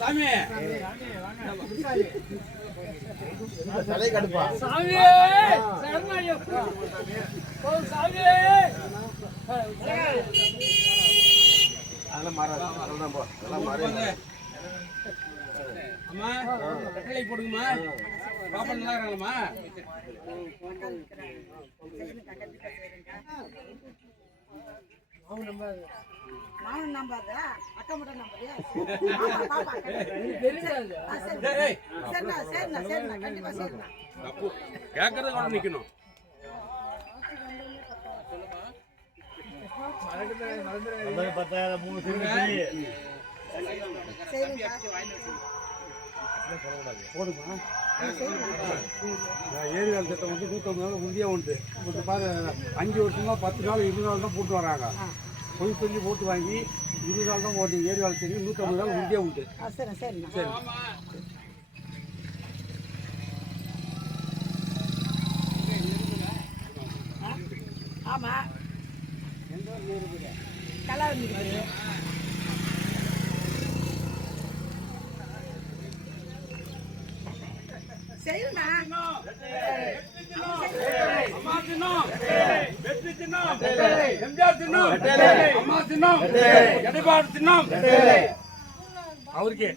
சாமி தலை கடுப்பா சாமி அதெல்லாம் மாறாது. அதெல்லாம் மாறாது. அம்மா கட்டளை போடுங்கம்மா. பாப்பா நல்லா இருக்காங்கம்மா. நானும் நம்பாதா அக்கா மட்டும் நம்பாதே சரிண்ணா சரிண்ணா சரிண்ணா கண்டிப்பா சரிண்ணா கேட்கறது கூட நிக்கணும். ஏரியால் திட்டம் வந்து 150 நாள் முந்தைய உண்டு. இப்போ பாரு 5 வருஷமா 10 நாள் 20 நாள் தான் போட்டு வராங்க. பொய் சொல்லி போட்டு வாங்கி 20 நாள் தான் போட்டு ஏரியால் தெரியும் 150 நாள் முந்தைய உண்டு. சரி சரி சரி ஆமா கலர் சரிண்ணா அம்மா தின்னும் வெற்றி தின்னும் எம்ஜிஆர் தின்னும் அம்மா தின்னும் எடப்பாடி தின்னும் அவருக்கு